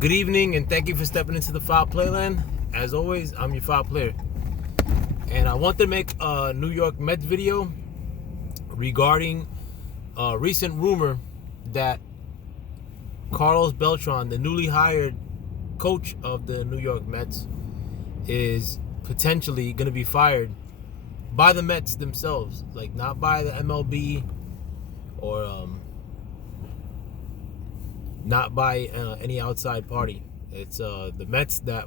Good evening, and thank you for stepping into the Foul Playland. As always, I'm your Foul Player. And I want to make a New York Mets video regarding a recent rumor that Carlos Beltran, the newly hired coach of the New York Mets, is potentially going to be fired by the Mets themselves. Like, not by the MLB or not by any outside party. It's the Mets that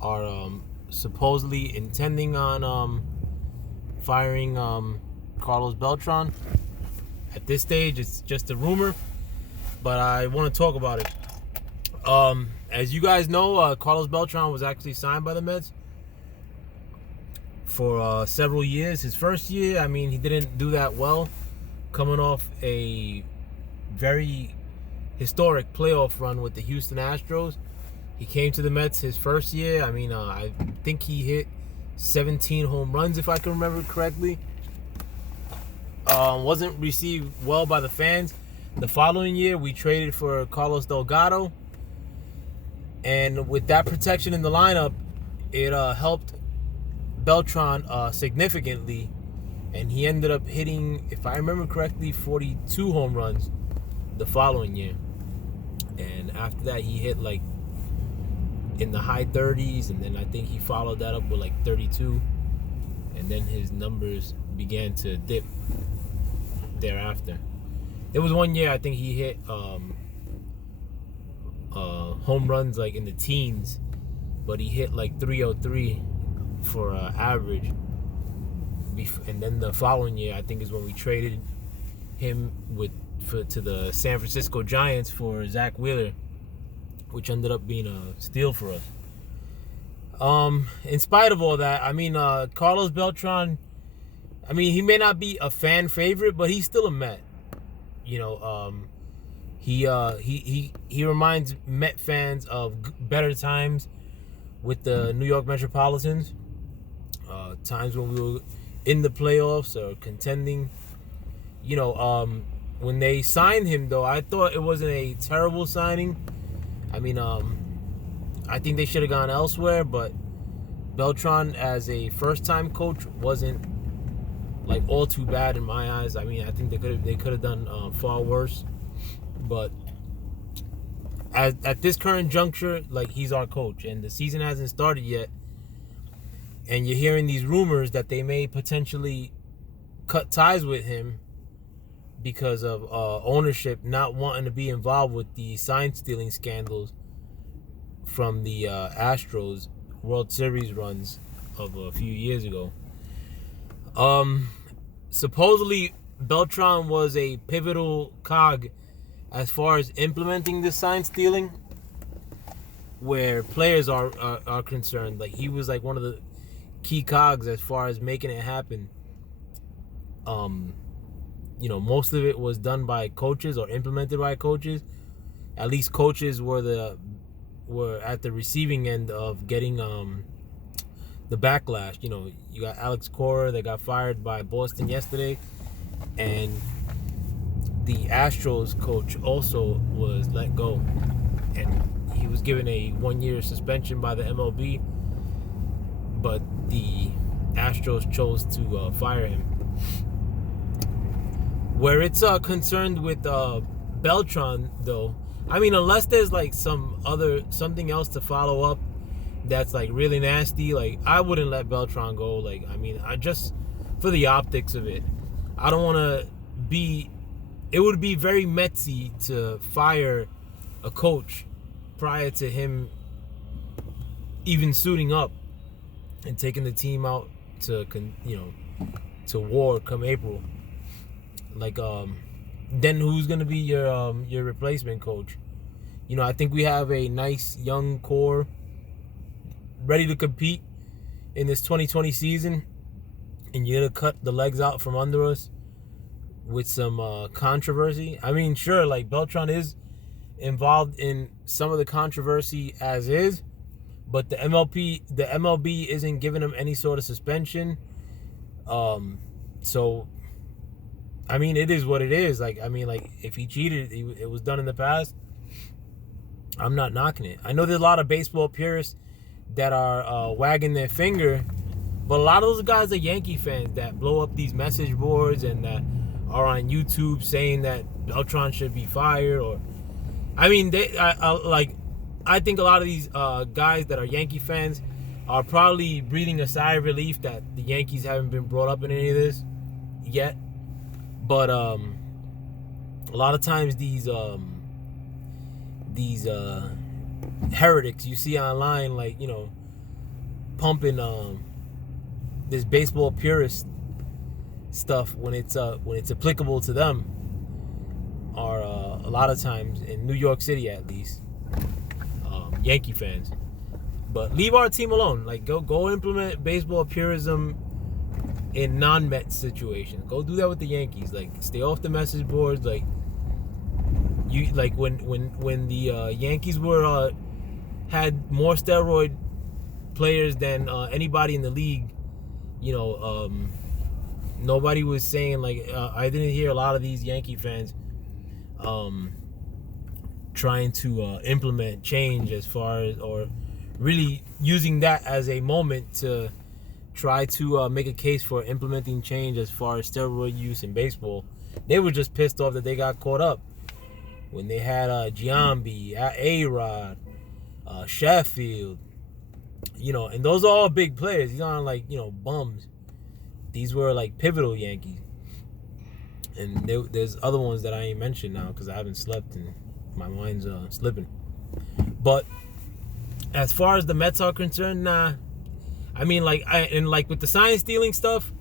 are supposedly intending on firing Carlos Beltran. At this stage, it's just a rumor, but I want to talk about it. As you guys know, Carlos Beltran was actually signed by the Mets for several years. His first year, I mean, he didn't do that well, coming off a very historic playoff run with the Houston Astros. He came to the Mets his first year. I mean, I think he hit 17 home runs, if I can remember correctly. Wasn't received well by the fans. The following year, we traded for Carlos Delgado. And with that protection in the lineup, it helped Beltran significantly. And he ended up hitting, if I remember correctly, 42 home runs the following year. And after that, he hit like in the high 30s, and then I think he followed that up with like 32, and then his numbers began to dip thereafter. There was one year I think he hit home runs like in the teens, but he hit like 303 for average. And then the following year, I think, is when we traded him to the San Francisco Giants for Zach Wheeler, which ended up being a steal for us. In spite of all that, I mean, Carlos Beltran, I mean, he may not be a fan favorite, but he's still a Met. You know, he reminds Met fans of better times with the New York Metropolitans, times when we were in the playoffs or contending. You know, when they signed him, though, I thought it wasn't a terrible signing. I mean, I think they should have gone elsewhere, but Beltran as a first-time coach wasn't like all too bad in my eyes. I mean, I think they could have done far worse. But at this current juncture, like, he's our coach, and the season hasn't started yet. And you're hearing these rumors that they may potentially cut ties with him because of ownership not wanting to be involved with the sign-stealing scandals from the Astros World Series runs of a few years ago. Supposedly, Beltran was a pivotal cog as far as implementing the sign-stealing, where players are concerned. Like, he was like one of the key cogs as far as making it happen. You know, most of it was done by coaches or implemented by coaches. At least coaches were at the receiving end of getting the backlash. You know, you got Alex Cora that got fired by Boston yesterday, and the Astros coach also was let go, and he was given a 1-year suspension by the MLB, but the Astros chose to fire him. Where it's concerned with Beltran, though, I mean, unless there's like something else to follow up that's like really nasty, like, I wouldn't let Beltran go. Like, I mean, I just, for the optics of it, I don't want to be. It would be very Metsy to fire a coach prior to him even suiting up and taking the team out to war come April. Like, then who's gonna be your replacement coach? You know, I think we have a nice young core ready to compete in this 2020 season, and you're gonna cut the legs out from under us with some controversy. I mean, sure, like, Beltran is involved in some of the controversy as is, but the MLB isn't giving him any sort of suspension. So, I mean, it is what it is. Like, I mean, like, if he cheated, it was done in the past. I'm not knocking it. I know there's a lot of baseball purists that are wagging their finger, but a lot of those guys are Yankee fans that blow up these message boards and that are on YouTube saying that Beltran should be fired. Or, I mean, I think a lot of these guys that are Yankee fans are probably breathing a sigh of relief that the Yankees haven't been brought up in any of this yet. But a lot of times these heretics you see online, like, you know, pumping this baseball purist stuff when it's applicable to them, are a lot of times, in New York City at least, Yankee fans. But leave our team alone. Like, go implement baseball purism in non-Mets situations. Go do that with the Yankees. Like, stay off the message boards. Like, you, like when the Yankees were had more steroid players than anybody in the league, you know, nobody was saying, like, I didn't hear a lot of these Yankee fans trying to implement change, as far as, or really using that as a moment to try to make a case for implementing change as far as steroid use in baseball. They were just pissed off that they got caught up when they had Giambi, A-Rod, Sheffield, you know, and those are all big players. These aren't, like, you know, bums. These were, like, pivotal Yankees. And there's other ones that I ain't mentioned now because I haven't slept and my mind's slipping. But as far as the Mets are concerned, nah. I mean, like, with the sign stealing stuff,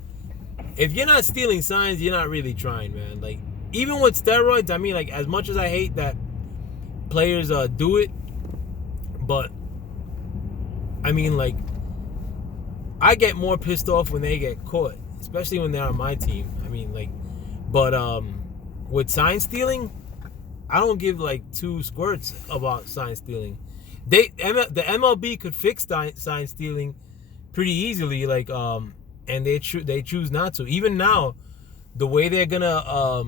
if you're not stealing signs, you're not really trying, man. Like, even with steroids, I mean, like, as much as I hate that players do it, but I mean, like, I get more pissed off when they get caught, especially when they're on my team. I mean, like, but with sign stealing, I don't give, like, two squirts about sign stealing. The MLB could fix sign stealing pretty easily, like, and they choose not to. Even now, the way they're gonna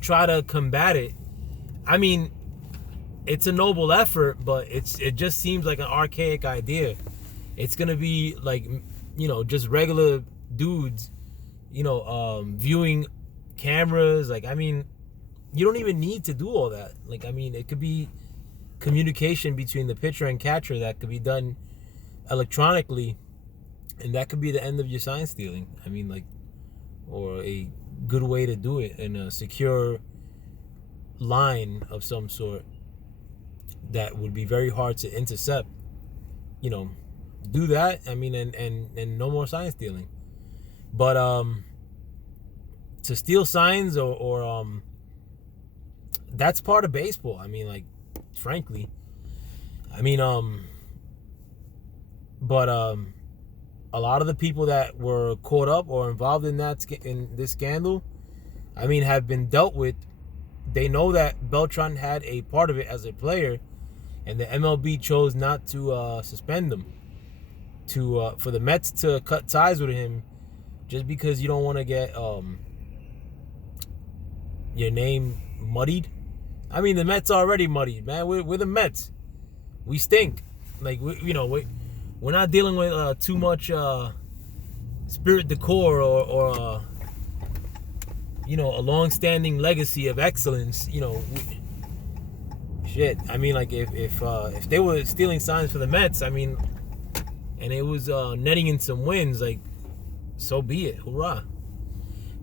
try to combat it, I mean, it's a noble effort, but it just seems like an archaic idea. It's gonna be like, you know, just regular dudes, you know, viewing cameras. Like, I mean, you don't even need to do all that. Like, I mean, it could be communication between the pitcher and catcher that could be done electronically, and that could be the end of your sign stealing. I mean, like, or a good way to do it in a secure line of some sort that would be very hard to intercept. You know, do that. I mean, and no more sign stealing. But to steal signs or that's part of baseball. I mean, like, frankly, I mean, but a lot of the people that were caught up or involved in this scandal, I mean, have been dealt with. They know that Beltran had a part of it as a player, and the MLB chose not to suspend him. For the Mets to cut ties with him, just because you don't want to get your name muddied. I mean, the Mets are already muddied, man. We're the Mets. We stink. Like, we're not dealing with too much spirit decor or you know, a long-standing legacy of excellence. You know, shit. I mean, like, if they were stealing signs for the Mets, I mean, and it was netting in some wins, like, so be it. Hoorah.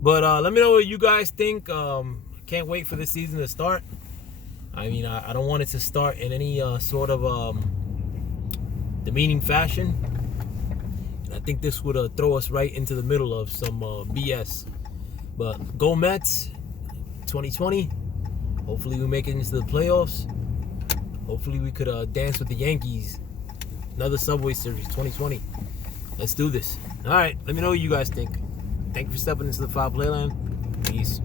But let me know what you guys think. Can't wait for this season to start. I mean, I don't want it to start in any sort of demeaning fashion. And I think this would throw us right into the middle of some BS. But go Mets 2020. Hopefully we make it into the playoffs. Hopefully we could dance with the Yankees. Another Subway Series 2020. Let's do this. All right, let me know what you guys think. Thank you for stepping into the Foul Playland. Peace.